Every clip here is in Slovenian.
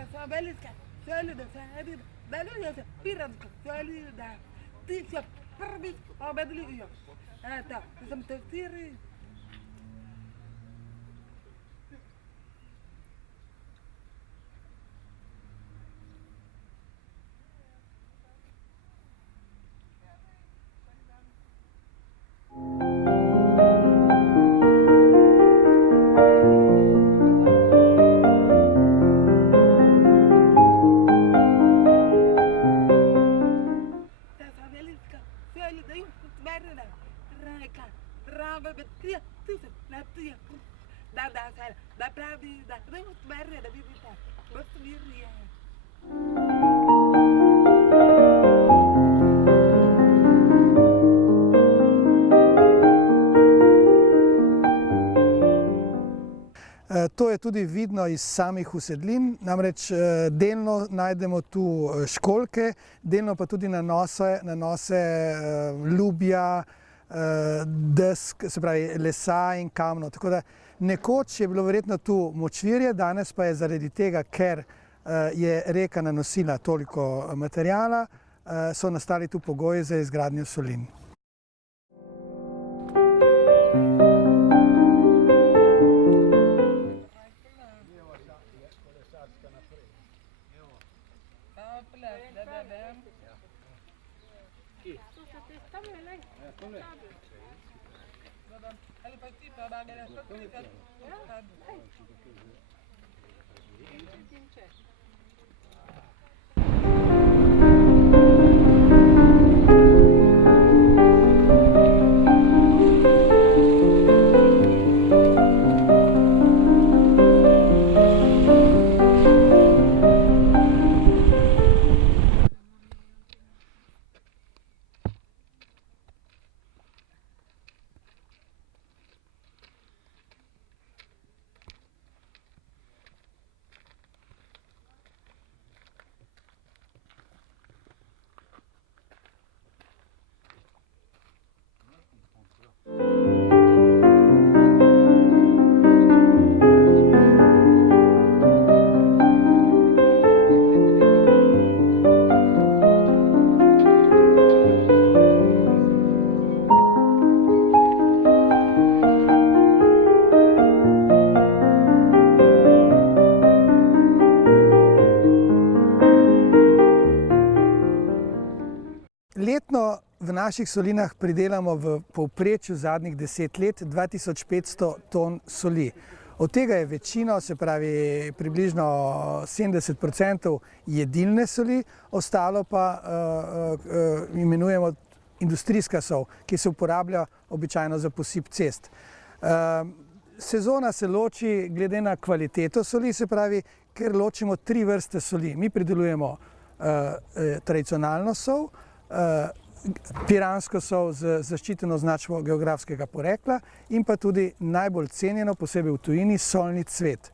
Sečoveljske, Soline, Sabina, Valerijo, piransko, Soline, ti so prvi vedeli. Eto, sem te štiri. To je tudi vidno iz samih usedlin, namreč delno najdemo tu školjke, delno pa tudi nanose lubja, desk, se pravi lesa in kamnov. Tako da nekoč je bilo verjetno tu močvirje, danes pa je zaradi tega, ker je reka nanosila toliko materijala, so nastali tu pogoji za izgradnjo solin. Letno v naših solinah pridelamo v povprečju zadnjih 10 let 2500 ton soli. Od tega je večino, se pravi približno 70% jedilne soli, ostalo pa imenujemo industrijska sol, ki se uporablja običajno za posip cest. Sezona se loči glede na kvaliteto soli, se pravi, ker ločimo 3 vrste soli. Mi pridelujemo tradicionalno sol, piransko sol z zaščiteno označbo geografskega porekla in pa tudi najbolj cenjeno, posebej v tujini, solni cvet.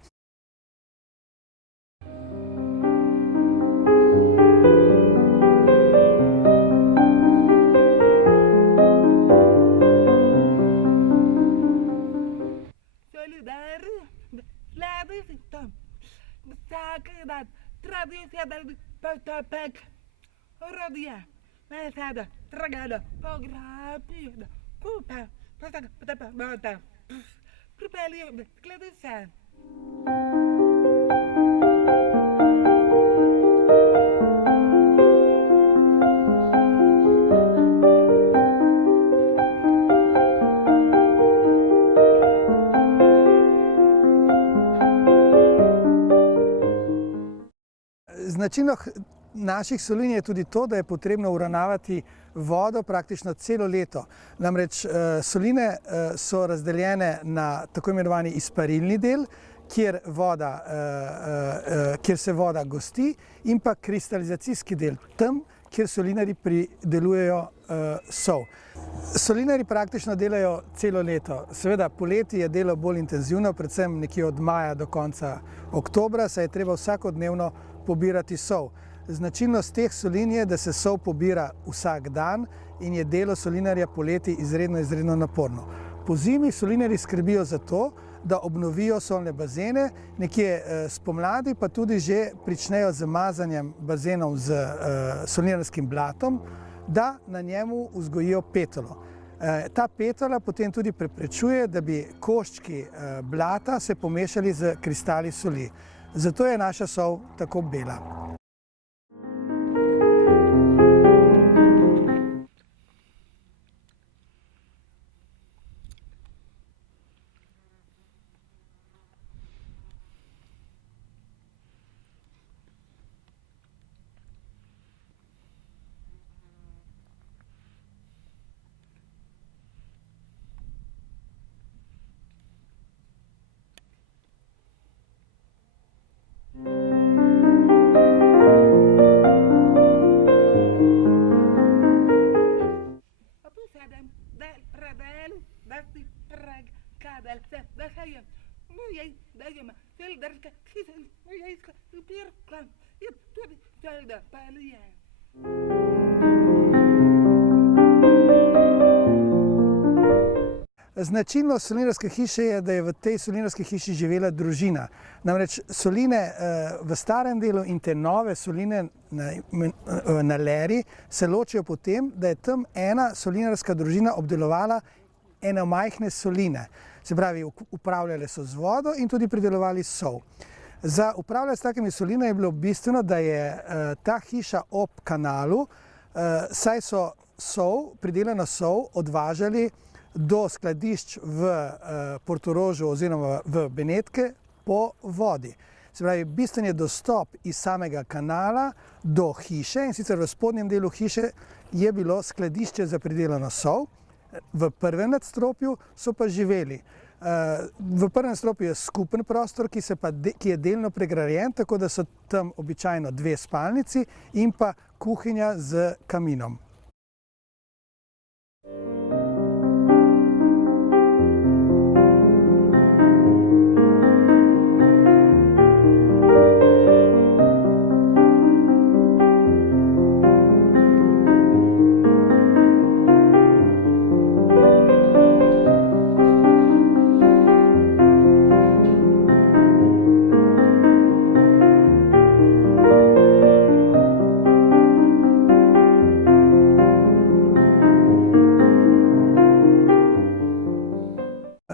Značilnost naših solin je tudi to, da je potrebno uravnavati vodo praktično celo leto. Namreč soline so razdeljene na tako imenovani izparilni del, kjer se voda gosti, in pa kristalizacijski del, tam, kjer solinarji pridelujejo sol. Solinarji praktično delajo celo leto. Seveda poleti je delo bolj intenzivno, predvsem nekje od maja do konca oktobra, saj je treba vsakodnevno pobirati sol. Značilnost teh solin je, da se sol pobira vsak dan in je delo solinarja poleti izredno naporno. Po zimi solinarji skrbijo za to, da obnovijo solne bazene, nekje spomladi pa tudi že pričnejo z mazanjem bazenov z solinarskim blatom, da na njemu vzgojijo petolo. Ta petola potem tudi preprečuje, da bi koščki blata se pomešali z kristali soli. Zato je naša sol tako bela. Značilnost solinarske hiše je, da je v tej solinarski hiši živela družina. Namreč soline v starem delu in te nove soline na leri se ločijo po tem, da je tam ena solinarska družina obdelovala ene majhne soline. Se pravi, upravljali so z vodo in tudi pridelovali sol. Za upravljati s takimi solinami je bilo bistveno, da je ta hiša ob kanalu, saj so sol, pridelano sol odvažali do skladišč v Portorožu oziroma v Benetke po vodi. Se pravi, bistven je dostop iz samega kanala do hiše, in sicer v spodnjem delu hiše je bilo skladišče za pridelano sol, v prvem nadstropju so pa živeli. V prvem nadstropju je skupen prostor, ki je delno pregrajen, tako da so tam običajno dve spalnici in pa kuhinja z kaminom.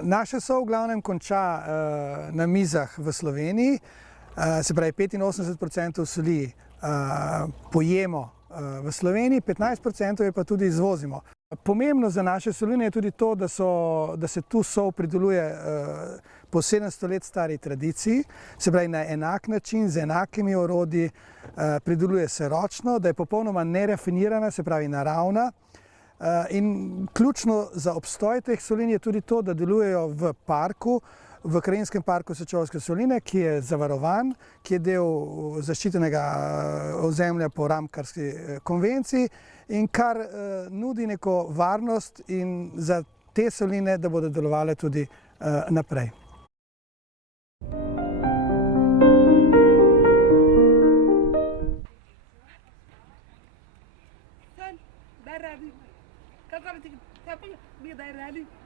Naša sol v glavnem konča na mizah v Sloveniji, se pravi 85% soli pojemo v Sloveniji, 15% je pa tudi izvozimo. Pomembno za naše soline je tudi to, da se tu sol prideluje po 700 let stari tradiciji, se pravi na enak način, z enakimi orodji, prideluje se ročno, da je popolnoma nerafinirana, se pravi naravna. In ključno za obstoj teh solin je tudi to, da delujejo v parku, v krajinskem parku Sečoveljske soline, ki je zavarovan, ki je del zaščitenega ozemlja po Ramkarski konvenciji in kar nudi neko varnost in za te soline, da bodo delovale tudi naprej. Pridelujejo,